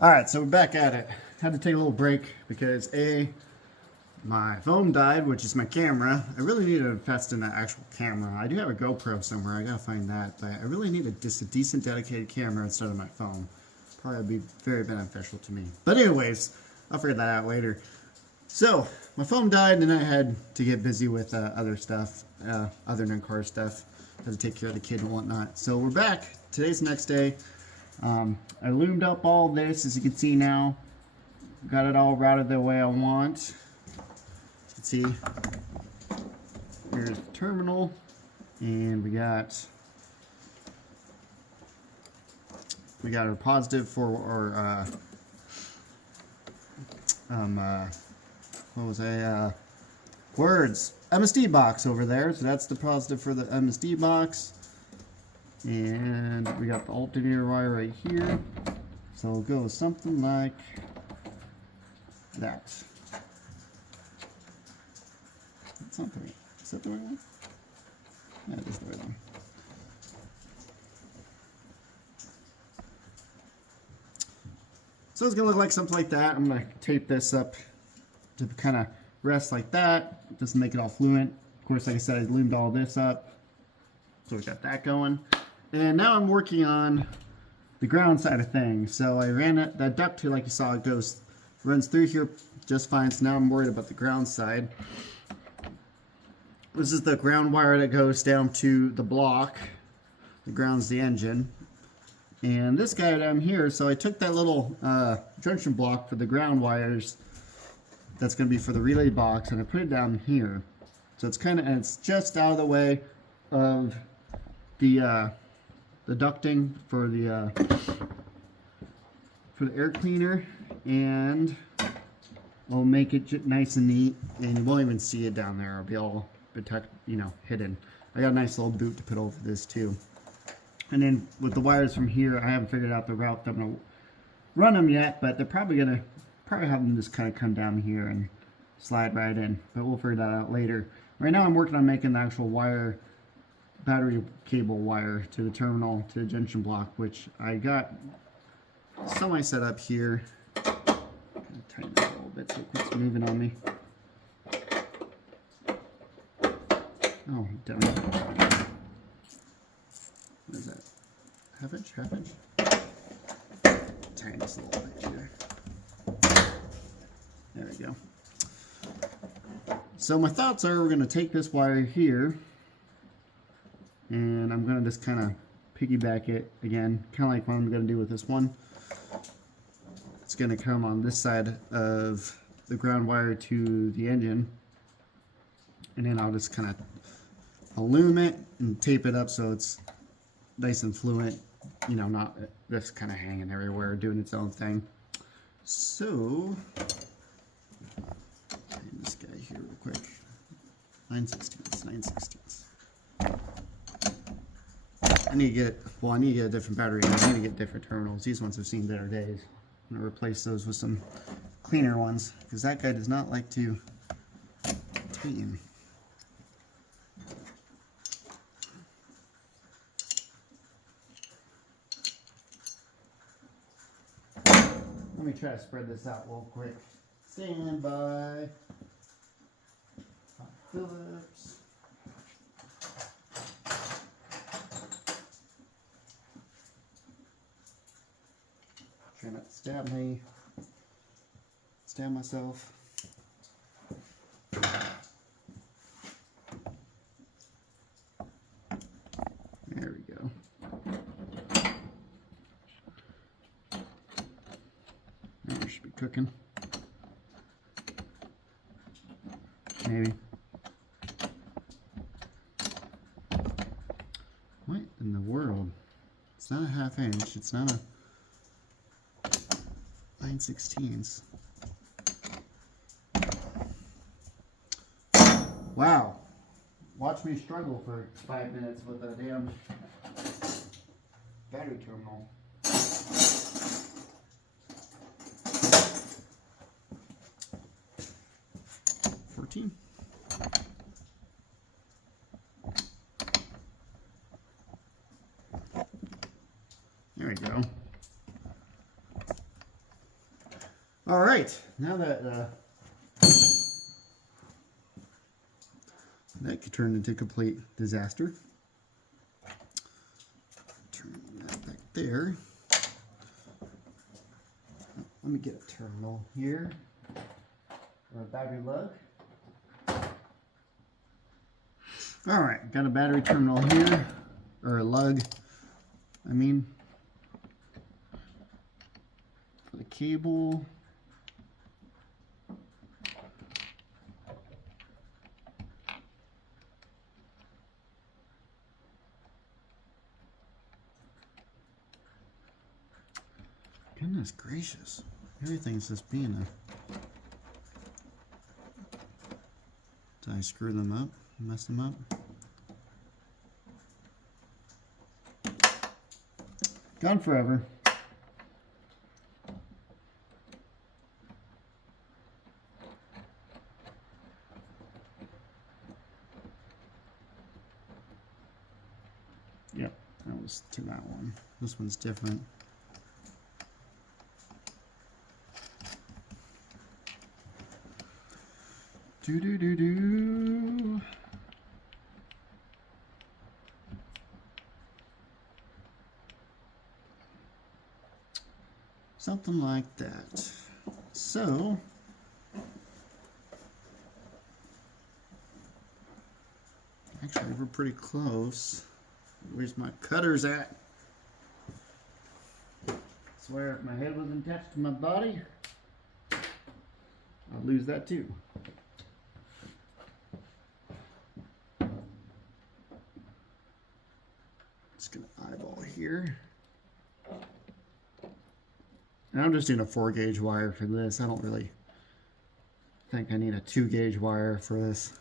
Alright, so we're back at it. Had to take a little break because my phone died, which is my camera. I really need to invest in an actual camera. I do have a GoPro somewhere, I gotta find that, but I really need a decent dedicated camera instead of my phone. Probably would be very beneficial to me. But anyways, I'll figure that out later. So, my phone died and I had to get busy with other stuff, other than car stuff. Had to take care of the kid and whatnot. So we're back. Today's the next day. I loomed up all this, as you can see now. Got it all routed the way I want. As you can see, here's the terminal, and we got a positive for our what was words MSD box over there. So that's the positive for the MSD box. And we got the alternator wire right here. So it'll go something like that. That's not the right. Is that the right one? Yeah, it is the right one. So it's gonna look like something like that. I'm gonna tape this up to kind of rest like that, just to make it all fluent. Of course, like I said, I loomed all this up. So we got that going. And now I'm working on the ground side of things. So I ran that duct here, like you saw, it runs through here just fine. So now I'm worried about the ground side. This is the ground wire that goes down to the block. The ground's the engine. And this guy down here, so I took that little junction block for the ground wires that's going to be for the relay box, and I put it down here. So it's just out of the way of the ducting for the air cleaner, and I'll make it nice and neat, and you won't even see it down there. It'll be all hidden. I got a nice little boot to put over this too. And then with the wires from here, I haven't figured out the route that I'm gonna run them yet, but they're probably have them just kind of come down here and slide right in. But we'll figure that out later. Right now I'm working on making the actual battery cable wire to the terminal, to the junction block, which I got semi set up here. Tighten that a little bit so it quits moving on me. Oh, damn it. What is that? Half inch? Half inch? Tighten this a little bit here. There we go. So my thoughts are we're going to take this wire here, and I'm going to just kind of piggyback it again, kind of like what I'm going to do with this one. It's going to come on this side of the ground wire to the engine, and then I'll just kind of loom it and tape it up so it's nice and fluent, not just kind of hanging everywhere doing its own thing. So this guy here real quick. 9/16. I need to get a different battery. I need to get different terminals. These ones have seen better days. I'm gonna replace those with some cleaner ones because that guy does not like to tighten. Let me try to spread this out real quick. Stand by. Phillips. Try not to stab myself. There we go. Now we should be cooking. Maybe. What in the world? It's not a half inch. It's not a 9/16. Wow. Watch me struggle for 5 minutes with a damn battery terminal. 14. There we go. All right, now that that could turn into complete disaster. Turn that back there. Let me get a terminal here, or a battery lug. All right, got a battery terminal here, or a lug, I mean, for the cable. Goodness gracious. Everything's just being a... Did I screw them up? Mess them up? Gone forever. Yep, that was to that one. This one's different. Do do do do. Something like that. So actually we're pretty close. Where's my cutters at? Swear if my head wasn't attached to my body, I'd lose that too. Just gonna eyeball here. And I'm just doing a 4-gauge wire for this. I don't really think I need a 2-gauge wire for this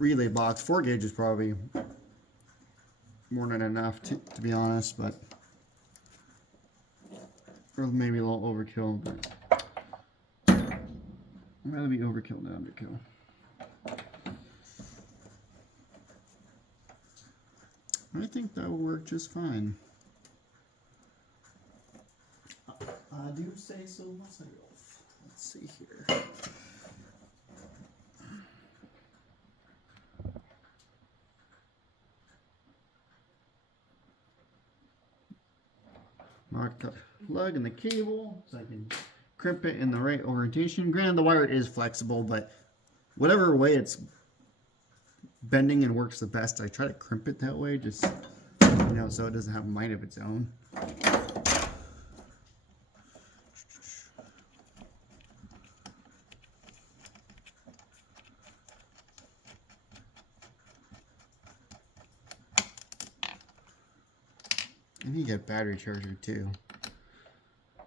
relay box. 4 gauge is probably more than enough to be honest, but or maybe a little overkill, but I'd rather be overkill than underkill. I think that will work just fine. I do say so myself. Let's see here. Mark the plug and the cable so I can crimp it in the right orientation. Granted, the wire is flexible, but whatever way it's bending and works the best, I try to crimp it that way, just, you know, so it doesn't have a mind of its own. And you get battery charger too.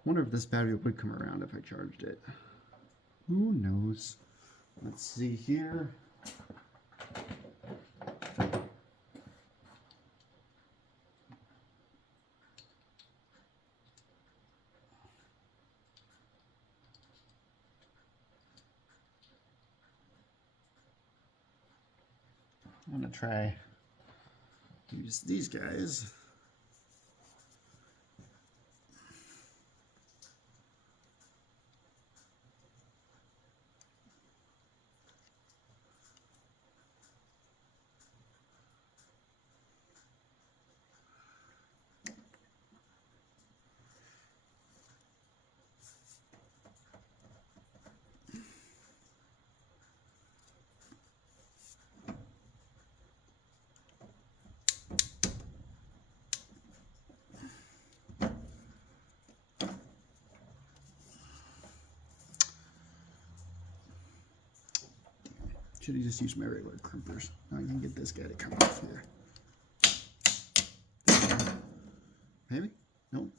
Wonder if this battery would come around if I charged it. Who knows? Let's see here. I'm gonna try to use these guys. Should have just used my regular crimpers. Now I can get this guy to come off here. Maybe? Nope.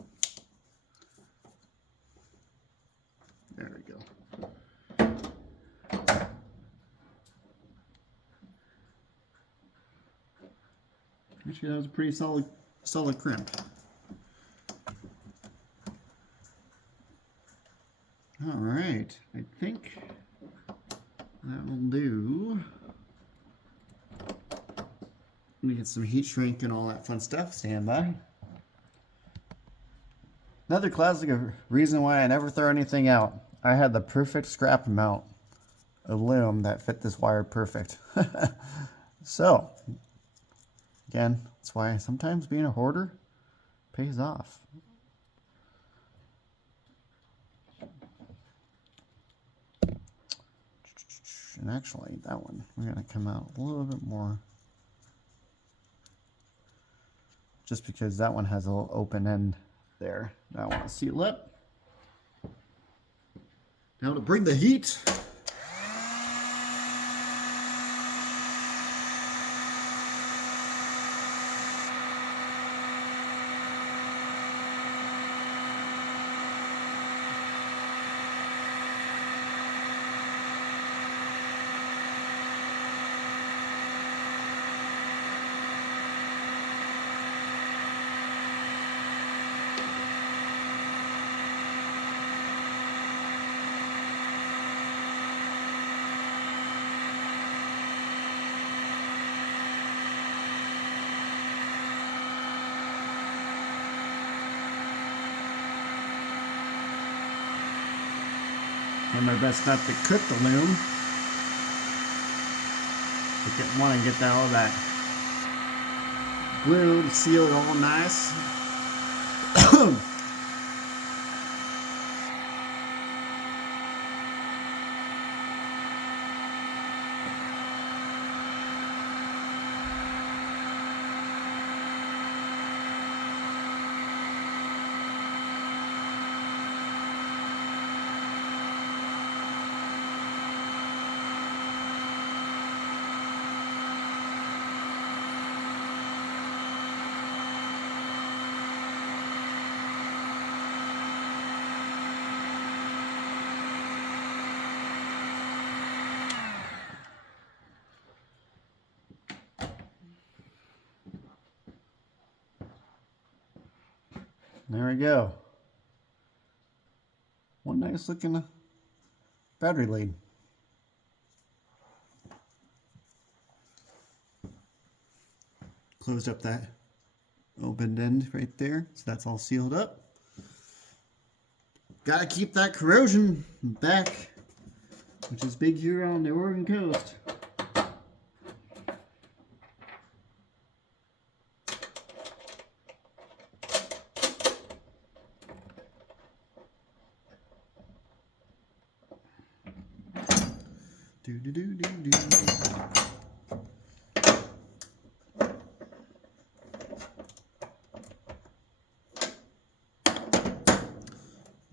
There we go. Actually, that was a pretty solid crimp. All right, I think that will do. Let me get some heat shrink and all that fun stuff. Stand by. Another classic reason why I never throw anything out. I had the perfect scrap amount of loom that fit this wire perfect. So, again, that's why sometimes being a hoarder pays off. And actually, that one, we're going to come out a little bit more. Just because that one has a little open end there. Now I want to seal it. Now to bring the heat. Try my best not to cook the loom. I want to get all that glue to seal it all nice. There we go. One nice looking battery lead. Closed up that opened end right there, so that's all sealed up. Gotta keep that corrosion back, which is big here on the Oregon coast.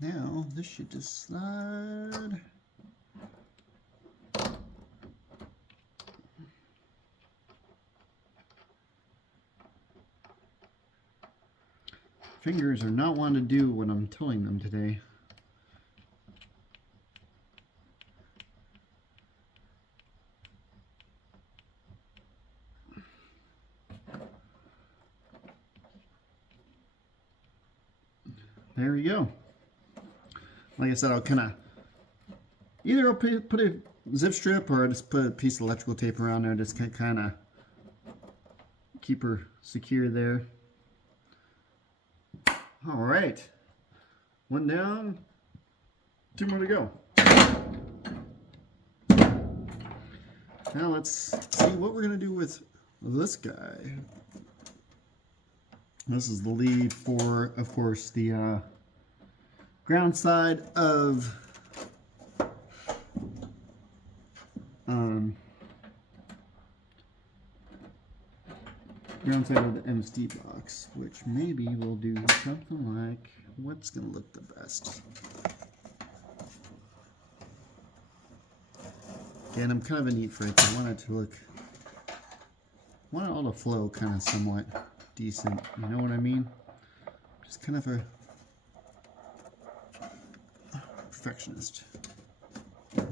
Now this should just slide. Fingers are not wanting to do what I'm telling them today. There we go. Like I said, I'll kind of either I'll put a zip strip or just put a piece of electrical tape around there, just kind of keep her secure there. All right, one down, two more to go. Now let's see what we're gonna do with this guy. This is the lead for, of course, the ground side of the MSD box, which maybe we'll do something like what's gonna look the best. Again, I'm kind of a neat freak. I want it to look, want it all to flow kind of somewhat decent, you know what I mean? Just kind of a perfectionist.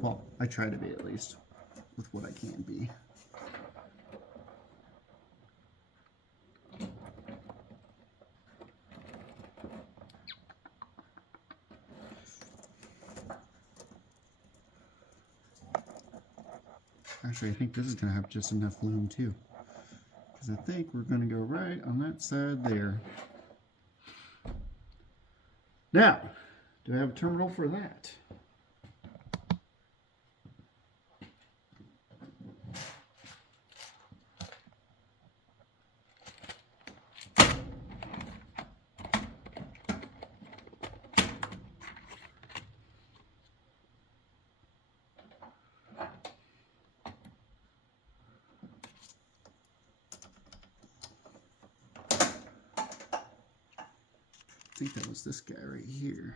Well, I try to be, at least, with what I can be. Actually, I think this is going to have just enough loom too, because I think we're going to go right on that side there. Now, do I have a terminal for that? I think that was this guy right here.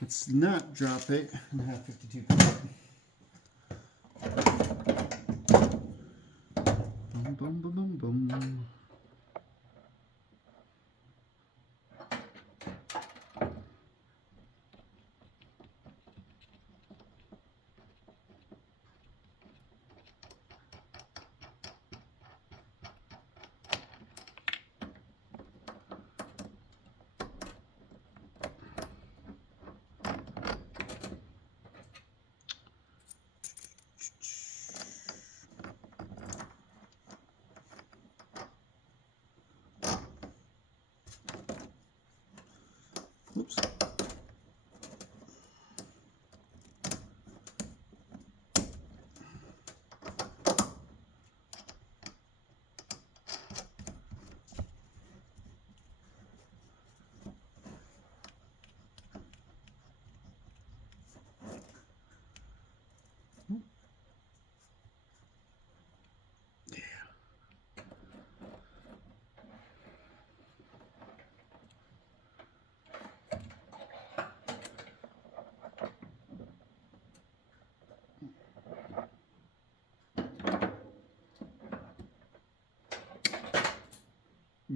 Let's not drop it and have 52%. Boom, boom, boom, boom, boom. Oops.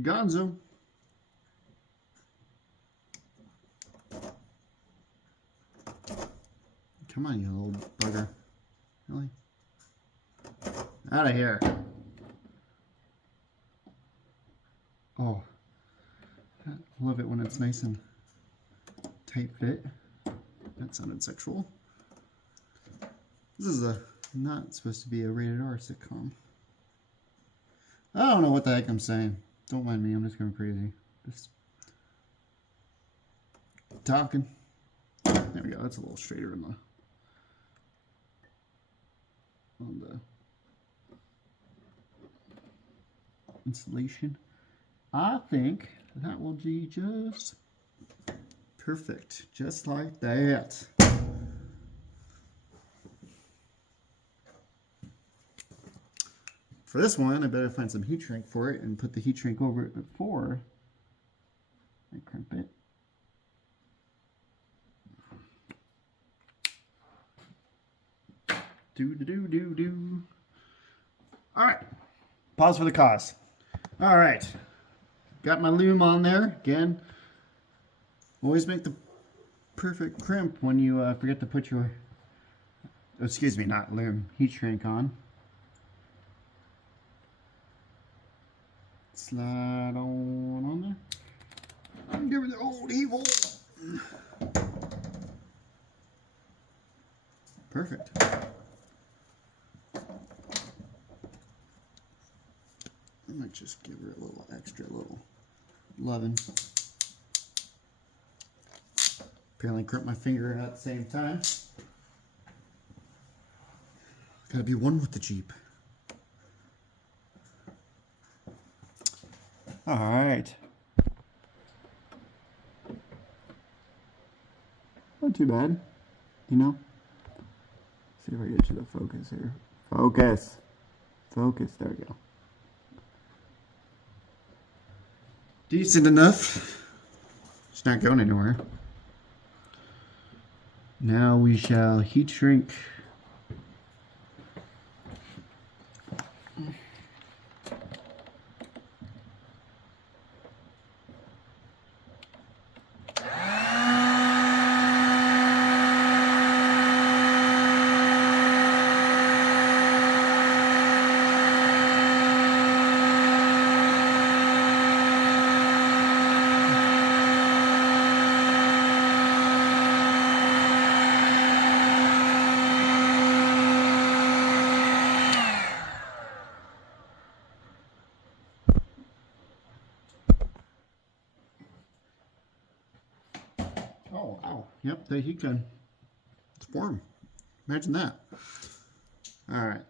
Gonzo. Come on, you little bugger. Really? Out of here. Oh. I love it when it's nice and tight fit. That sounded sexual. This is not supposed to be a rated R sitcom. I don't know what the heck I'm saying. Don't mind me, I'm just going crazy. Just talking. There we go, that's a little straighter on the installation. I think that will be just perfect, just like that. For this one, I better find some heat shrink for it and put the heat shrink over it before I crimp it. Do. All right, pause for the cause. All right, got my loom on there again. Always make the perfect crimp when you forget to put your, excuse me, not loom, heat shrink on. Slide on there. And give it the old evil. Perfect. I might just give her a little extra, little loving. Apparently crimp my finger at the same time. Gotta be one with the Jeep. All right. Not too bad, you know. See if I get you the focus here. Focus. Focus. There we go. Decent enough. It's not going anywhere. Now we shall heat shrink. Yep, the heat gun. It's warm. Imagine that. All right.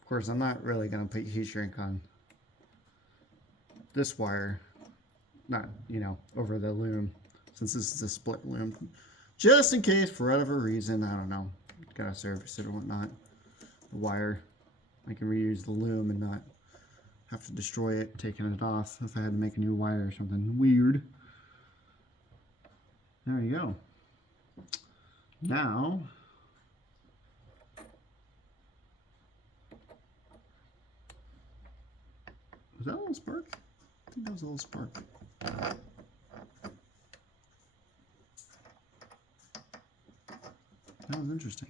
Of course, I'm not really going to put heat shrink on this wire. Not, you know, over the loom, since this is a split loom. Just in case, for whatever reason, I don't know, got to service it or whatnot. The wire, I can reuse the loom and not have to destroy it, taking it off if I had to make a new wire or something weird. There you go. Now, was that a little spark? I think that was a little spark. That was interesting.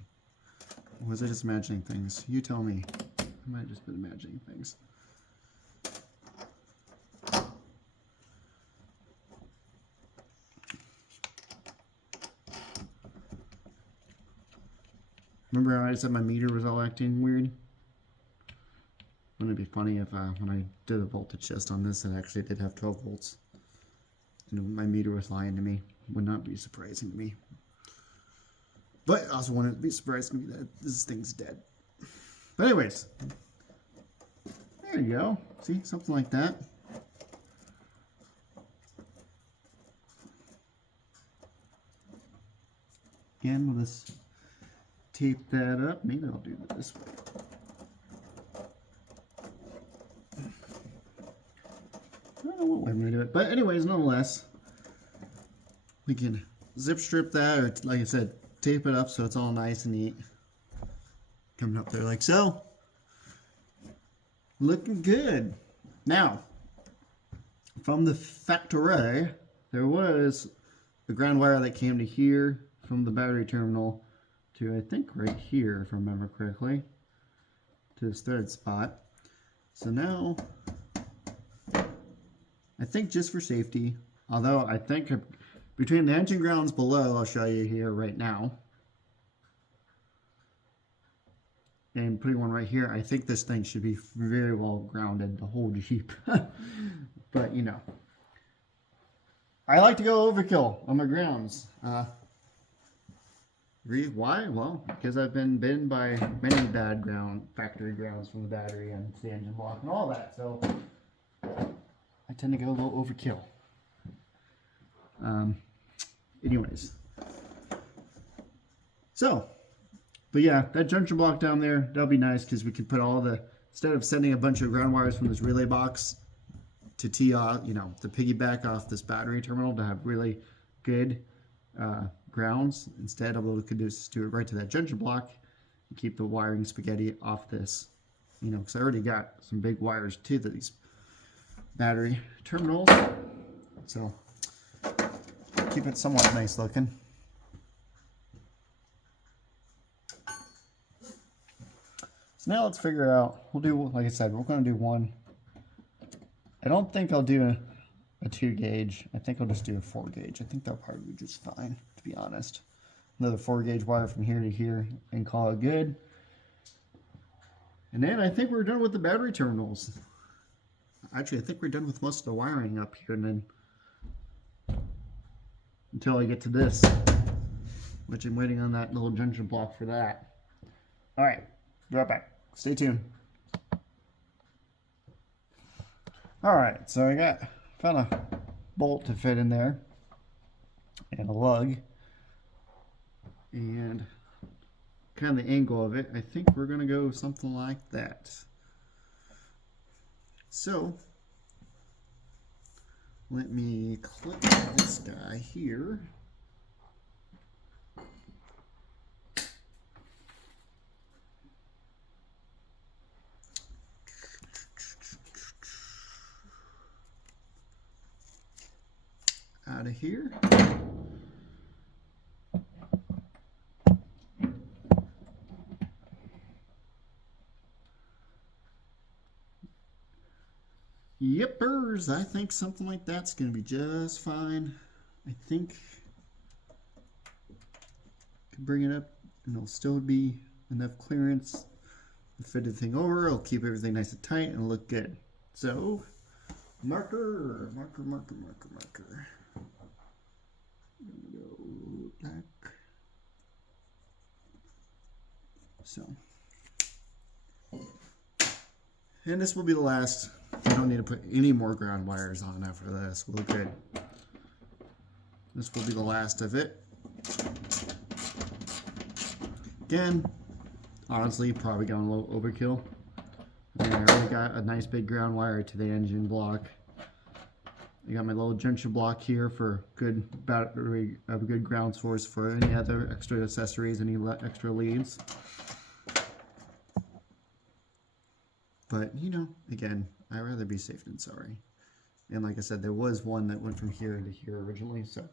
Or was I just imagining things? You tell me. I might have just been imagining things. Remember how I said my meter was all acting weird? Wouldn't it be funny if when I did a voltage test on this, it actually did have 12 volts. And my meter was lying to me. Would not be surprising to me. But also wouldn't be surprising to me that this thing's dead. But anyways, there you go. See, something like that. Again, we'll just tape that up. Maybe I'll do it this way. I don't know what way I'm going to do it. But anyways, nonetheless, we can zip strip that, or like I said, tape it up so it's all nice and neat. Coming up there like so. Looking good. Now, from the factory, there was a ground wire that came to here from the battery terminal to, I think, right here, if I remember correctly, to this thread spot. So now, I think just for safety, although I think between the engine grounds below, I'll show you here right now, and putting one right here, I think this thing should be very well grounded, the whole Jeep. But, you know, I like to go overkill on my grounds. Why? Well, because I've been bitten by many bad factory grounds from the battery and the engine block and all that, so I tend to go a little overkill. Anyways. So, but yeah, that junction block down there, that'll be nice because we can put all the, instead of sending a bunch of ground wires from this relay box to tee off, you know, to piggyback off this battery terminal to have really good grounds, instead of what we could do is do it right to that junction block and keep the wiring spaghetti off this, you know, because I already got some big wires to these battery terminals, so keep it somewhat nice looking. So now let's figure out, we'll do, like I said, we're going to do one. I don't think I'll do a 2 gauge. I think I'll just do a 4 gauge. I think that'll probably be just fine, to be honest. Another 4 gauge wire from here to here and call it good. And then I think we're done with the battery terminals. Actually, I think we're done with most of the wiring up here, and then until I get to this, which I'm waiting on that little junction block for that. All right, be right back. Stay tuned. All right, so I found a bolt to fit in there and a lug, and kind of the angle of it, I think we're gonna go something like that. So let me clip this guy here. Out of here. Yippers, I think something like that's going to be just fine. I think I can bring it up and it'll still be enough clearance fit the thing over. It'll keep everything nice and tight and look good. So, marker. Go black. So, and this will be the last. I don't need to put any more ground wires on after this. We'll look good. This will be the last of it. Again, honestly, probably going a little overkill. And I already got a nice big ground wire to the engine block. I got my little junction block here for good battery, a good ground source for any other extra accessories, any extra leads. But, you know, again, I'd rather be safe than sorry. And like I said, there was one that went from here to here originally, so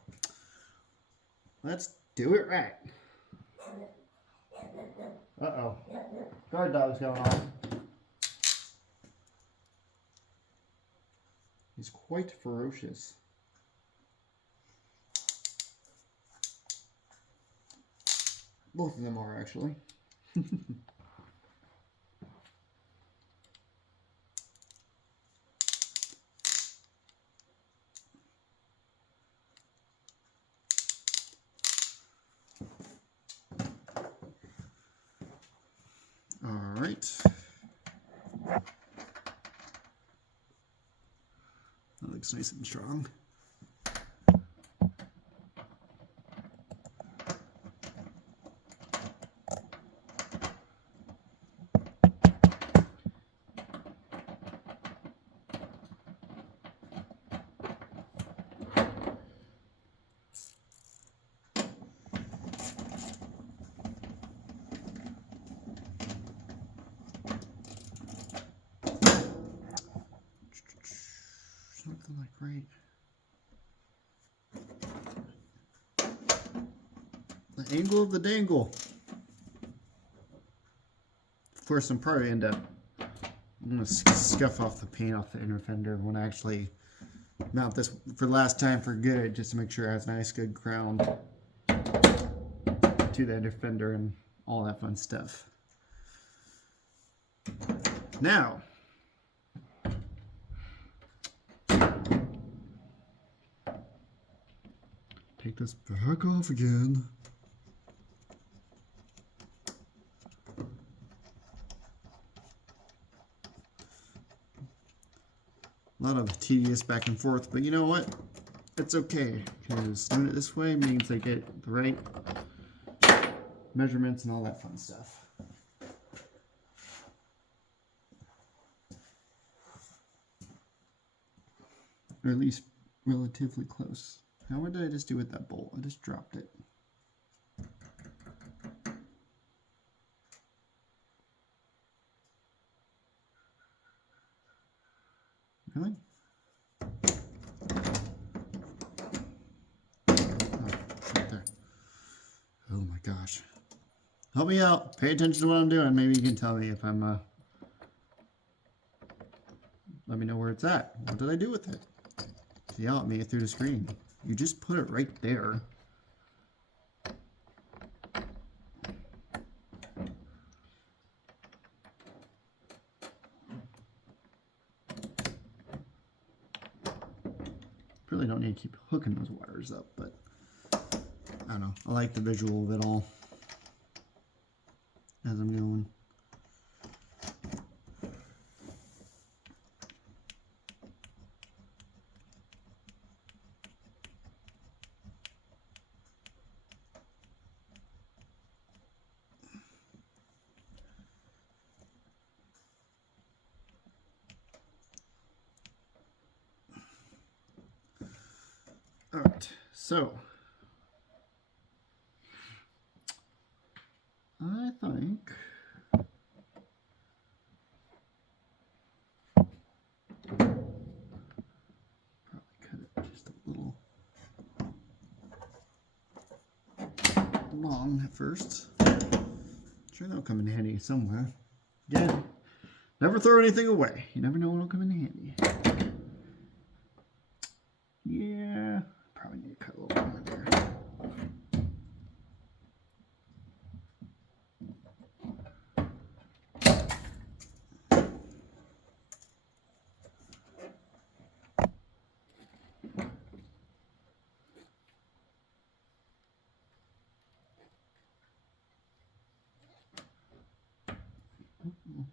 let's do it right. Uh-oh. Guard dog's going on. He's quite ferocious. Both of them are, actually. All right. That looks nice and strong. Something like right. The angle of the dangle. Of course, I'm probably I'm gonna scuff off the paint off the inner fender when I actually mount this for the last time for good, just to make sure it has nice, good ground to the inner fender and all that fun stuff. Now, take this back off again. A lot of tedious back and forth, but you know what? It's okay, because doing it this way means I get the right measurements and all that fun stuff. Or at least relatively close. Now, what did I just do with that bolt? I just dropped it. Really? Oh, right there. Oh my gosh. Help me out. Pay attention to what I'm doing. Maybe you can tell me if I'm, let me know where it's at. What did I do with it? Yell at me through the screen. You just put it right there. Really don't need to keep hooking those wires up, but I don't know. I like the visual of it all as I'm going. All right, so I think probably cut it just a little long at first. Sure, that'll come in handy somewhere. Again, never throw anything away. You never know what'll come in handy. Yeah, probably need to cut a little more there.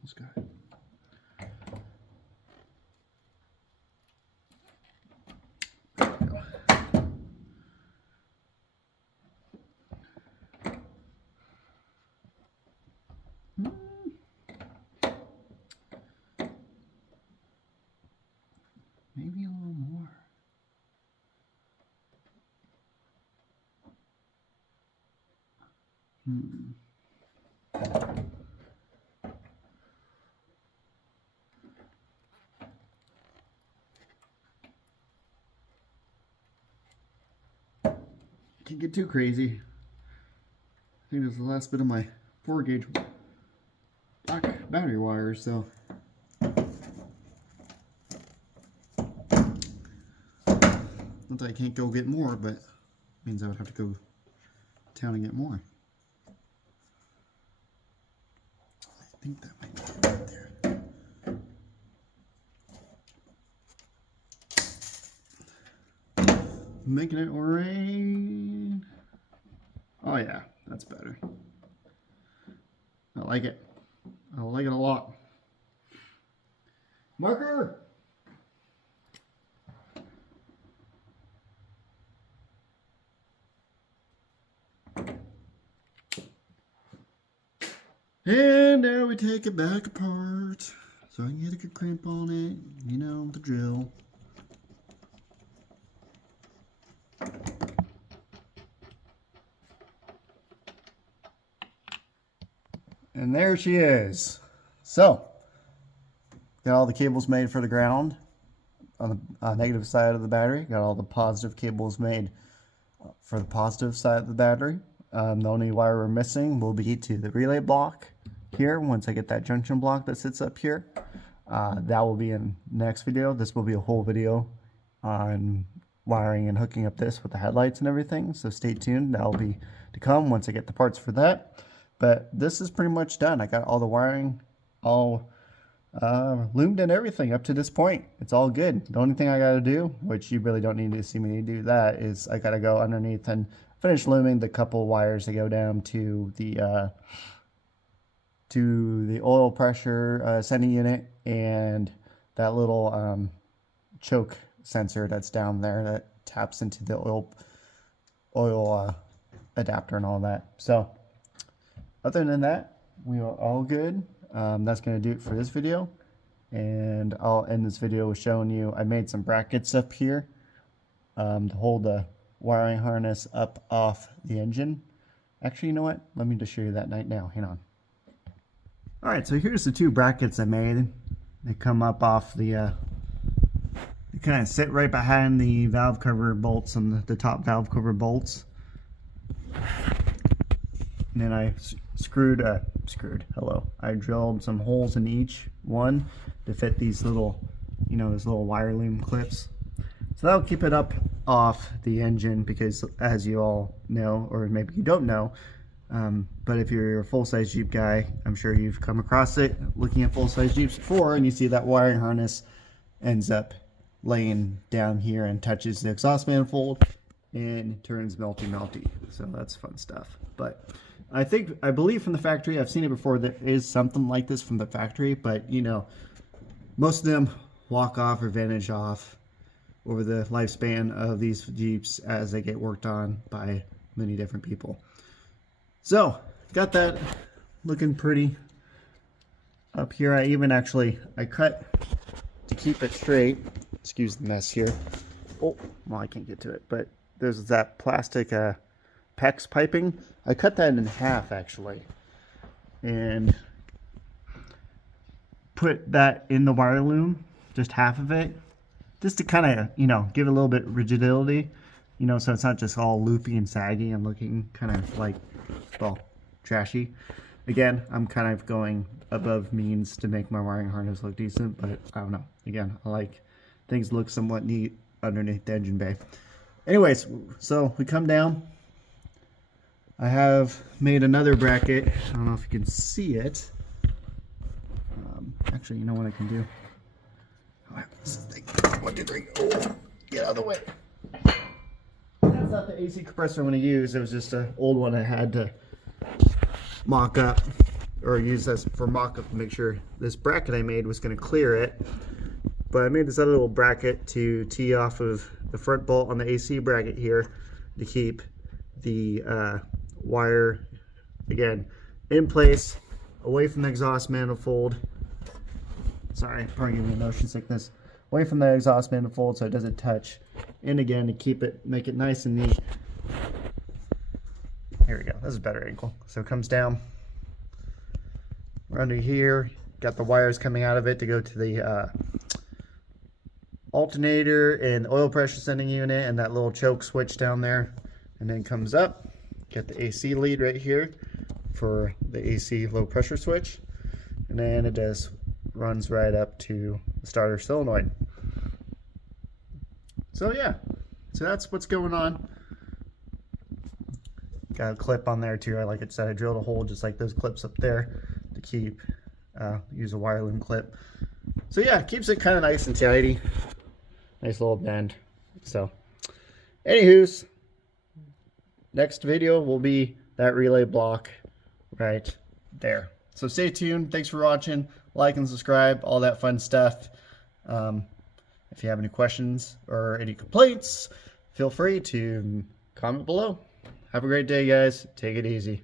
this guy. Maybe a little more. Can't get too crazy. I think this is the last bit of my 4-gauge black battery wire, so not that I can't go get more, but it means I would have to go town and get more. I think that might be right there. Making it rain. Oh yeah, that's better. I like it. I like it a lot. Marker! And now we take it back apart so I can get a good crimp on it. You know, the drill. And there she is. So, got all the cables made for the ground on the negative side of the battery. Got all the positive cables made for the positive side of the battery. The only wire we're missing will be to the relay block here. Once I get that junction block that sits up here, that will be in the next video. This will be a whole video on wiring and hooking up this with the headlights and everything. So stay tuned. That will be to come once I get the parts for that. But this is pretty much done. I got all the wiring all loomed and everything up to this point. It's all good. The only thing I got to do, which you really don't need to see me do that, is I got to go underneath and finish looming the couple wires that go down to the oil pressure sending unit and that little choke sensor that's down there that taps into the oil adapter and all that. So other than that, we are all good. That's going to do it for this video, and I'll end this video with showing you I made some brackets up here to hold the wiring harness up off the engine. Actually, you know what? Let me just show you that right now. Hang on. Alright, so here's the two brackets I made. They come up off the they kind of sit right behind the valve cover bolts on the top valve cover bolts. And then I I drilled some holes in each one to fit these little, those little wire loom clips. So that'll keep it up off the engine because, as you all know, or maybe you don't know, but if you're a full-size Jeep guy, I'm sure you've come across it looking at full-size Jeeps before, and you see that wiring harness ends up laying down here and touches the exhaust manifold and turns melty. So that's fun stuff. But I believe from the factory, I've seen it before, there is something like this from the factory, but most of them walk off or vintage off over the lifespan of these Jeeps as they get worked on by many different people. So got that looking pretty up here. I cut to keep it straight. Excuse the mess here. Oh, well, I can't get to it, but there's that plastic PEX piping. I cut that in half actually and put that in the wire loom, just half of it, just to kind of give it a little bit rigidity, so it's not just all loopy and saggy and looking kind of like, well, trashy. Again, I'm kind of going above means to make my wiring harness look decent, but I don't know. Again, I like things look somewhat neat underneath the engine bay. Anyways, so we come down. I have made another bracket. I don't know if you can see it. Actually, you know what I can do? Oh, this thing. 1, 2, 3. Oh, get out of the way. That's not the AC compressor I'm going to use. It was just an old one I had to mock up or use this for mock-up to make sure this bracket I made was going to clear it. But I made this other little bracket to tee off of the front bolt on the AC bracket here to keep the wire, again, in place, away from the exhaust manifold. Sorry, probably giving me motion sickness. Away from the exhaust manifold so it doesn't touch. And again, to keep it, make it nice and neat. Here we go. This is a better angle. So it comes down. We're under here. Got the wires coming out of it to go to the alternator and the oil pressure sending unit and that little choke switch down there. And then comes up. Got the AC lead right here for the AC low pressure switch. And then it just runs right up to the starter solenoid. So yeah, so that's what's going on. Got a clip on there too. Like I said, I drilled a hole just like those clips up there to keep, use a wire loom clip. So yeah, keeps it kind of nice and tidy. Nice little bend. So, anywho's, next video will be that relay block right there. So stay tuned. Thanks for watching. Like and subscribe, all that fun stuff. If you have any questions or any complaints, feel free to comment below. Have a great day, guys. Take it easy.